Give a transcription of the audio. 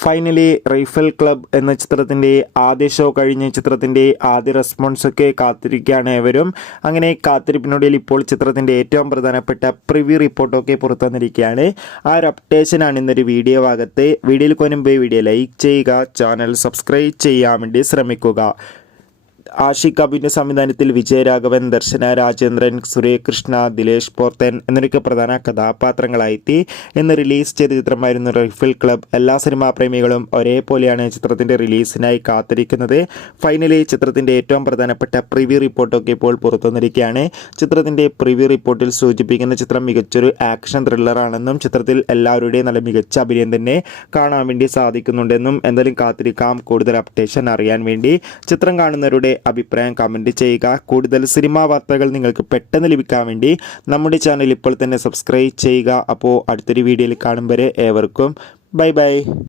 Finally rifle club എന്ന ചിത്രത്തിൻ്റെ ആദ്യ ഷോ കഴിഞ്ഞ് ചിത്രത്തിൻ്റെ ആദ്യ റെസ്പോൺസൊക്കെ കാത്തിരിക്കുകയാണ് ഏവരും. അങ്ങനെ കാത്തിരിപ്പിനൊടുവിൽ ഇപ്പോൾ ചിത്രത്തിൻ്റെ ഏറ്റവും പ്രധാനപ്പെട്ട പ്രിവ്യൂ റിപ്പോർട്ടൊക്കെ പുറത്തു വന്നിരിക്കുകയാണ്. ആ ഒരു അപ്ഡേഷനാണ് ഇന്നൊരു വീഡിയോ ഭാഗത്ത്. വീഡിയോയിൽ കൊനുമ്പ് വീഡിയോ ലൈക്ക് ചെയ്യുക, ചാനൽ സബ്സ്ക്രൈബ് ചെയ്യാൻ വേണ്ടി ശ്രമിക്കുക. ആഷിഖ് അബിൻ്റെ സംവിധാനത്തിൽ വിജയരാഘവൻ, ദർശന രാജേന്ദ്രൻ, സുരേഷ് കൃഷ്ണ, ദിലേഷ് പോർത്തൻ എന്നൊക്കെ പ്രധാന കഥാപാത്രങ്ങളായി ഇന്ന് റിലീസ് ചെയ്ത ചിത്രമായിരുന്നു റൈഫിൾ ക്ലബ്. എല്ലാ സിനിമാ പ്രേമികളും ഒരേപോലെയാണ് ചിത്രത്തിൻ്റെ റിലീസിനായി കാത്തിരിക്കുന്നത്. ഫൈനലി ചിത്രത്തിൻ്റെ ഏറ്റവും പ്രധാനപ്പെട്ട പ്രിവ്യൂ റിപ്പോർട്ടൊക്കെ ഇപ്പോൾ പുറത്തുവന്നിരിക്കുകയാണ്. ചിത്രത്തിൻ്റെ പ്രിവ്യൂ റിപ്പോർട്ടിൽ സൂചിപ്പിക്കുന്ന ചിത്രം മികച്ചൊരു ആക്ഷൻ ത്രില്ലറാണെന്നും ചിത്രത്തിൽ എല്ലാവരുടെയും നല്ല മികച്ച അഭിനയം തന്നെ കാണാൻ വേണ്ടി സാധിക്കുന്നുണ്ടെന്നും എന്തായാലും കാത്തിരിക്കാം കൂടുതൽ അപ്ഡേഷൻ അറിയാൻ വേണ്ടി. ചിത്രം കാണുന്നവരുടെ അഭിപ്രായം കമൻറ്റ് ചെയ്യുക. കൂടുതൽ സിനിമാ വാർത്തകൾ നിങ്ങൾക്ക് പെട്ടെന്ന് ലഭിക്കാൻ വേണ്ടി നമ്മുടെ ചാനൽ ഇപ്പോൾ തന്നെ സബ്സ്ക്രൈബ് ചെയ്യുക. അപ്പോൾ അടുത്തൊരു വീഡിയോയിൽ കാണും വരെ ഏവർക്കും ബൈ ബൈ.